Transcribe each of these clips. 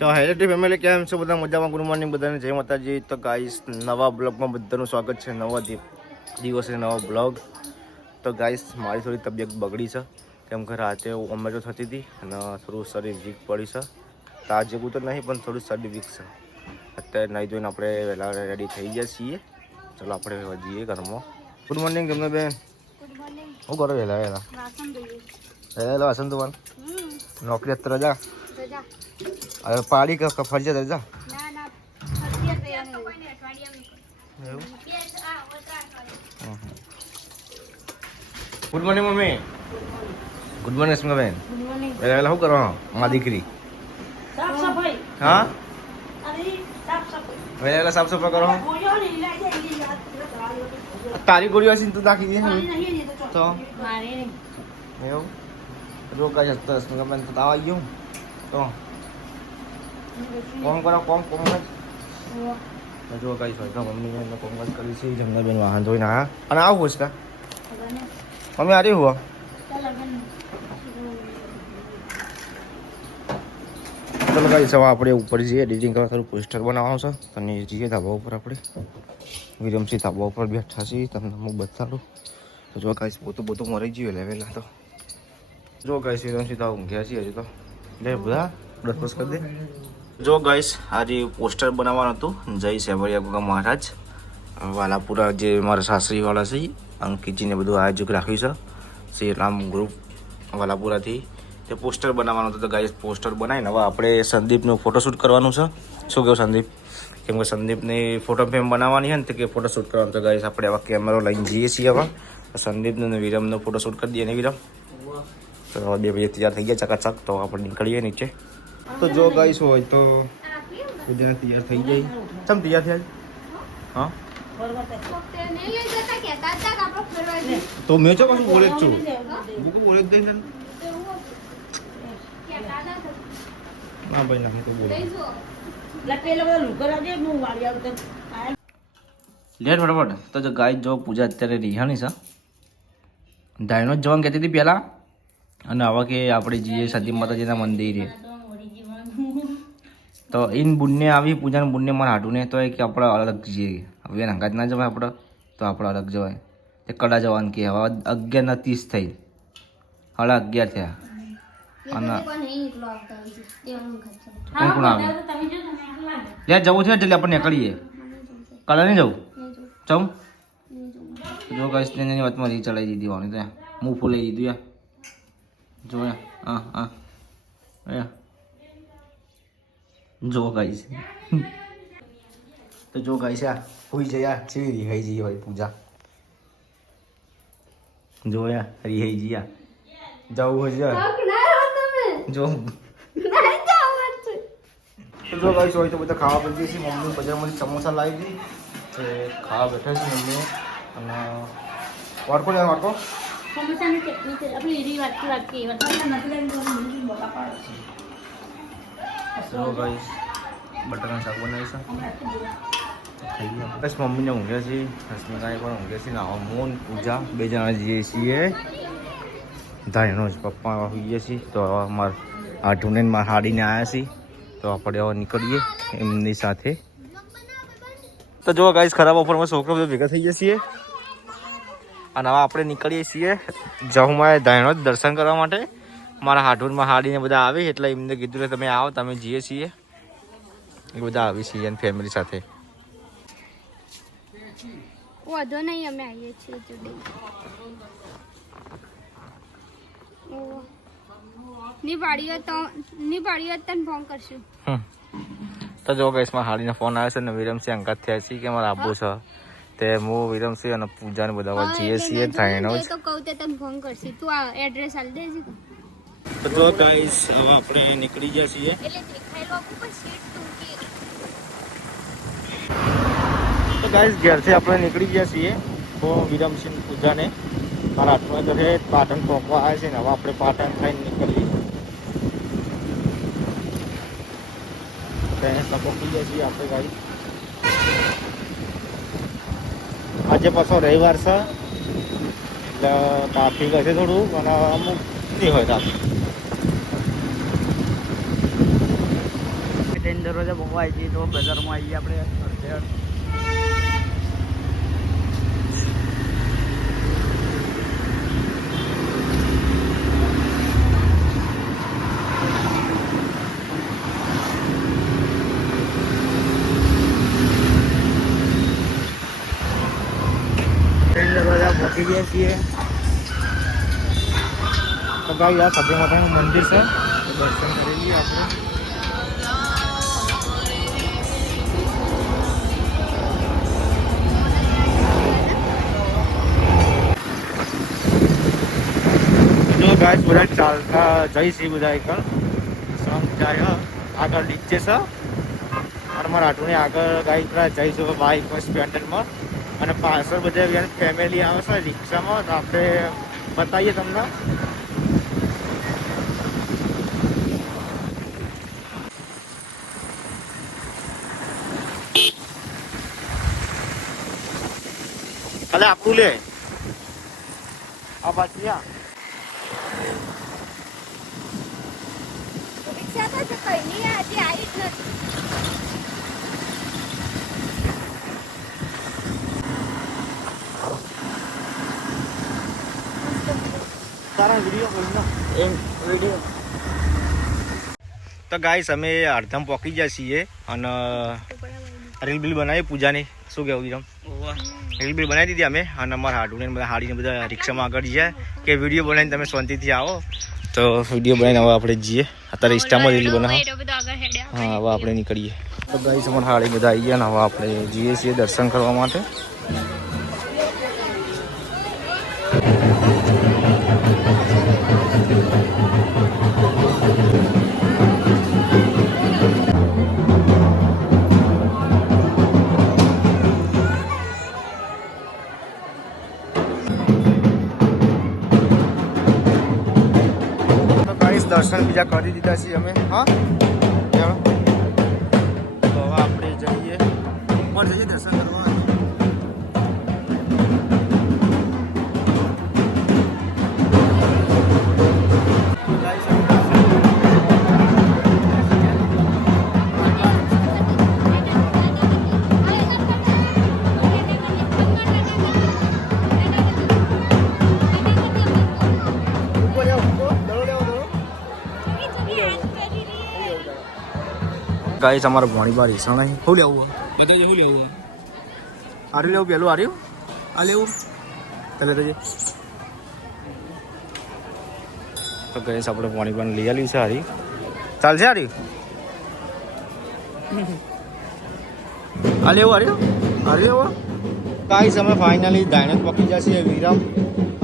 તો heritage family કેમ છો? બધા મજામાં? ગુડ મોર્નિંગ બધાને. જય માતાજી. તો ગાઈસ નવા બ્લોગમાં બધાનું સ્વાગત છે. નવા દિવસે નવો બ્લોગ. તો ગાઈસ મારી થોડી તબિયત બગડી છે. કેમ કે રાતે ઉમેરો થતી હતી અને થોડું શરીર વીક પડી છે. તાજ જેવું તો નહીં પણ થોડું શરીર વીક છે. અત્યારે નહીં જોઈને આપણે વહેલા રેડી થઈ ગયા છીએ. ચલો આપણે જઈએ ઘરમાં. ગુડ મોર્નિંગ તમને બેન? શું કરો વહેલા વહેલા વહેલા વાસણ ધોવાનું? નોકરી અત્યારે રજા હવે પાડી કે ફરજિયાત રજા ના ના ફરજિયાત એવું? Good morning mummy. Good morning Smitaben good morning વહેલા વહેલા શું કરો? મા દીકરી. સાફ સફાઈ. હા? અરે સાફ સફાઈ. કરો. તારી ગોળીઓ હશે તું નાખી દે તો તો? મારે નહીં. એવું? રોકા જતો તો સ્મિતાબેન તો તાવ આવી ગયું તો? કોમ કરો કોમ કોમ જ. તો જો કઈ હોય તો મમ્મી ને કોમ જ કરી છે. જમના બેન વાહન ધોઈને આયા. અને આવું છે મમ્મી આ રહી હુआ ચલો ગાઈસ હવે આપણે ઉપર જઈએ. એડિટિંગ કરવા થોડું પોસ્ટર બનાવવાનું છે. અને જઈએ ધાબા ઉપર આપણે. વિરમસિંહ ધાબા ઉપર બેઠા છીએ. તમને હું બતાડું તો જો ગાઈસ પોતું પોતું મરી ગયું લે વહેલા તો. જો ગાઈશ વિરમસિંહ તો ઊંઘ્યા છીએ હજુ તો. લે બધા બ્રશ કરી દે. જો ગાઈસ આજે પોસ્ટર બનાવવાનું હતું. જય સેવરિયા ગોગા મહારાજ. વાલાપુરા જે મારા સાસરીવાળા છે, અંકિતજીને બધું આયોજક રાખ્યું છે. શ્રી રામ ગ્રુપ વાલાપુરાથી તે પોસ્ટર બનાવવાનું હતું. તો ગાઈસ પોસ્ટર બનાવીને હવે આપણે સંદીપનું ફોટોશૂટ કરવાનું છે. શું કહ્યું સંદીપ? કેમ કે સંદીપની ફોટો ફ્રેમ બનાવવાની છે ને તો કે ફોટોશૂટ કરવાનું. તો ગાઈસ આપણે આવા કેમેરો લઈને જઈએ છીએ હવે. સંદીપનો વિરમનો ફોટોશૂટ કરી દઈએ ને વિરમ. તો બે ભાઈ તૈયાર થઈ ગયા ચકાચક. તો આપણે નીકળીએ નીચે. તો જો ગાઈસ હોય તો બધા તૈયાર થઈ જાય. ચમ તૈયાર થયા? હા? તો મેં ચો પાછું બોલે છું? હું તો બોલે જ નહીં ને. ભાઈ, ના તો બોલે. આવું લેટ ફટાફટ. તો જો ગાય જો પૂજા અત્યારે રિહાણી છે. ધાયનો જ જવાનું કહેતી હતી પહેલાં. અને હવે કે આપણે જઈએ સતી માતાજીના મંદિરે. તો ઇન બુનને આવી પૂજાને બુનને મારા હાટુને તો એ કે આપણે અલગ જઈએ. હવે એને હંગાત ના જવાય આપણે તો આપણે અલગ જવાય. તે કડા જવાનું કે હવે અગિયારના ત્રીસ થઈ. સાડા અગિયાર થયા. અને કોણ કોણ આવે. લે જવું છે જલ્દી આપણે નીકળીએ. કડા નહીં જવું? ચમ જો કહીશ ને એની વાતમાં રી ચડાવી દીધી વાણી ત્યાં મું ફૂલાઈ દીધું યા. જોયા હા હા. જો ગાઈસ. તો જો ગાઈસ આ હોઈ જયા. છે ચેવી રિહાઈ જઈ હોય પૂજા. જોયા. રિહાઈ જી. યા જવું હશે જો જો ગાઈસ હોય તો બધા ખાવા બેઠી છે મમ્મી બજારમાંથી સમોસા લાવી દી. તે ખાવા બેઠા છે મમ્મી. અને વાટકો જાય વાટકો સમોસાની ચટણી છે. આપણે એરી વાટકી વાટકી વાટકી નથી લાવી પાડે જો ગાઈસ બટાકાનું શાક બનાવીશું બસ મમ્મીને ઊંઘ્યા છે હસમિકાએ પણ ઊંઘ્યા છે. ને હવે મોન પૂજા, બે જણા જઈએ છીએ. ધાયનો જ પપ્પા હોઈએ છીએ તો અમારે આ ઢૂંઢીને મારા હાડીને આવ્યા છીએ તો આપણે હવે નીકળીએ એમની સાથે. તો જો ગાઈસ ખરાબ ઓફરમાં છોકરો બધો ભેગા થઈ જઈએ છીએ. અને હવે આપણે નીકળીએ છીએ જહુમાએ ધાયણો દર્શન કરવા માટે. મારા હાડુનમાં હાડીને બધા આવે એટલે એમને કીધું કે તમે આવો તમે જઈએ છીએ. એ બધા આવી છીએ ફેમિલી સાથે. વધો નહીં અમે આવીએ છીએ જોડે તો જો હાડીનો ફોન આવ્યો છે ને વિરમસિંહ અંકાત થયા છે કે મારા આબુ છે? તે હું વિરમસિંહ અને પૂજાને બધા જઈએ છીએ ધાયણો તો કહું તે તને ફોન કરશે. તું આ એડ્રેસ આલ દેજે. તો જો ગાઈસ હવે આપણે નીકળી ગયા છીએ. તો ગાઈસ ઘેરથી આપણે નીકળી ગયા છીએ તો વિરમસિંહ પૂજાને. મારા આઠમા ઘરે પાટણ પહોંચવા આવે છે ને હવે આપણે પાટણ થઈને નીકળીએ. પહોંચી ગયા છીએ આપણે ગાડી આજે પાછો રવિવાર છે એટલે ટ્રાફિક હશે થોડું અને અમુક નહીં હોય ટ્રાફિક દરવાજા બહુ આવી જઈએ તો બજારમાં આવીએ આપણે અડધે પહોંચી ગયા છીએ. તો ગાઈ આ માતાનું મંદિર છે દર્શન કરી લઈએ આપણે. ગાય બધા ચાલતા જઈશી બધા એક. સંગ જાય આગળ નીચે છે. અને મારા આટુને આગળ ગાય પેલા જઈશું બાઇકમાં સ્પેન્ડરમાં અને પાછળ બધા ફેમિલી આવે છે, રિક્ષામાં. તો આપણે બતાવીએ તમને. અલે આપણું લે આ પાછી રિક્ષા તો છે ગાઈસ અમે અડધમ પોકી ગયા છીએ અને રીલ બિલ બનાવી પૂજાની. શું કહેવું વિરમ રીલ બિલ બનાવી દીધી અમે અને અમારા હાડુને બધા હાડીને બધા રિક્ષામાં આગળ જાય કે વીડિયો બનાવીને તમે શાંતિથી આવો. તો વીડિયો બનાવીને હવે આપણે જઈએ. અત્યારે ઇન્સ્ટામાં રીલ બનાવો. હા હવે આપણે નીકળીએ. તો ગાઈસ અમારા હાળી બધા આવી ગયા ને હવે આપણે જઈએ છીએ દર્શન કરવા માટે. દર્શન બીજા કરી દીધા છીએ અમે હા? ગાઈસ અમારા ભણી બાર ઈસણ અહીં. શું લેવું બધા શું લેવું આર્યું લેવું પેલું આર્યું? આ લેવું? ચાલે તો તો ગઈસ આપણે પાણી પણ લઈ આવ્યું છે હારી. ચાલશે હારી આ લેવું હાર્યું આર્યું લેવું? ગાઈસ અમે ફાઇનલી દાયણક પકી જશે વિરમ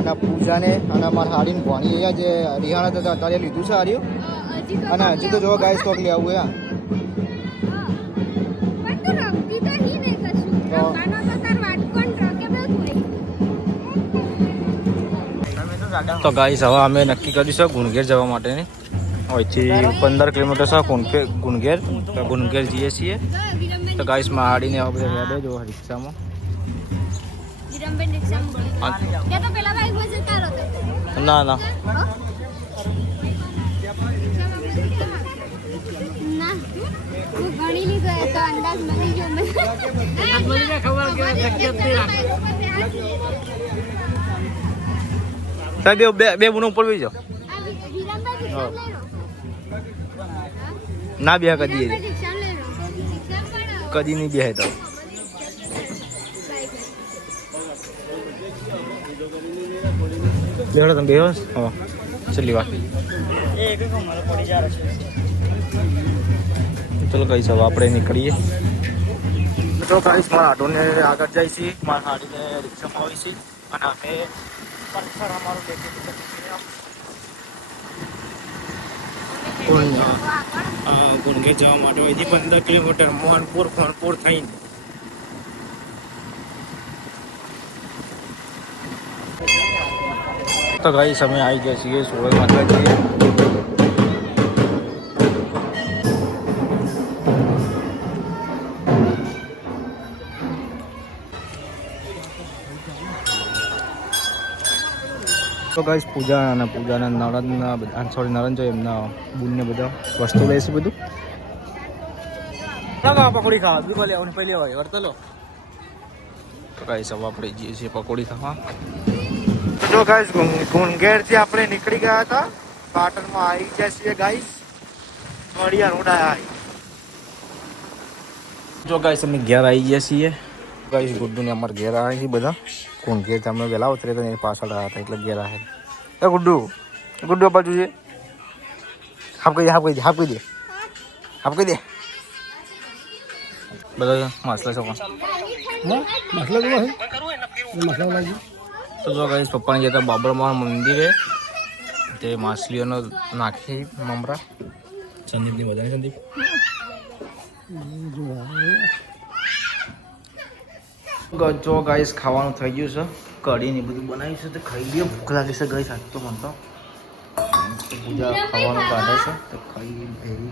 અને પૂજાને અને અમારા હારીને ભણી રહ્યા જે રિહાણા હતા અત્યારે લીધું છે હાર્યું અને હજી તો જો ગાઈસ કોક લેવું યા તો ગાઈસ હવે અમે નક્કી કર્યું છે ગુણગેર જવા માટેની. અહીંથી પંદર કિલોમીટર છે ગુણગેર ગુણગેર. તો ગુણગેર જઈએ છીએ. તો ગાઈસમાં હાડીને હવે બધા જો રિક્ષામાં. ના ના. અંદાજ મળી સાહેબ બે બે બુનો ઉપર જાઓ ના બે કદી કદી નહીં બે તો. બેહડો તમે બેહો. હા. ચલી વાત ચલો કઈ સાહેબ આપણે નીકળીએ. તો કઈશ મારા આટોને આગળ જાય મારા હાડીને રિક્ષામાં આવી છે. અને અમે પથ્થર અમારું લેકે ગુણગે જવા માટે અહીંથી પંદર કિલોમીટર, મોહનપુર ફોનપુર થઈને. તો ગઈ સમય આવી ગયા છીએ સોળ વાગ્યા તો ગાઈસ પૂજા અને પૂજાના નળનના બધા સોરી નળન જો એમના બુનને બધા વસ્તુ લઈશું બધું. ચાલો પકોડી ખાવા દુકાન લેવાની પહેલી હોય વર્તલો તો ગાઈસ હવે આપણે જઈએ છીએ પકોડી ખાવા. તો જો ગાઈસ ગુંગેરથી આપણે નીકળી ગયા હતા. પાટણમાં આવી ગયા છીએ ગાઈસ. મળ્યા રોડા જો ગાઈસ અમે ઘેર આવી ગયા છીએ. ગાઈસ ગુડ્ડુ ને અમારે ઘેર આવે છે બધા કોણ ઘેર તમે વહેલા ઉતરે તો એની પાછળ રહ્યા હતા એટલે ઘેર આવે એ ગુડ્ડુ ગુડ્ડુ બાજુ છે હાફ કહી દે હાફ કહી દે હાફ કહી દે હાફ કહી દે બધા મસલા છો તો જો ગાઈસ પપ્પાને જતા બાબરમાં મંદિરે તે માછલીઓનો નાખી મમરા સંદીપની વધારે સંદીપ જો ગાઈસ ખાવાનું થઈ ગયું છે કઢી ને બધું બનાવ્યું છે તો ખાઈ લઈએ. ભૂખ લાગે છે ગઈ સાચું તો મને તો. પૂજા ખાવાનું કાઢે છે તો ખાઈ લઈએ.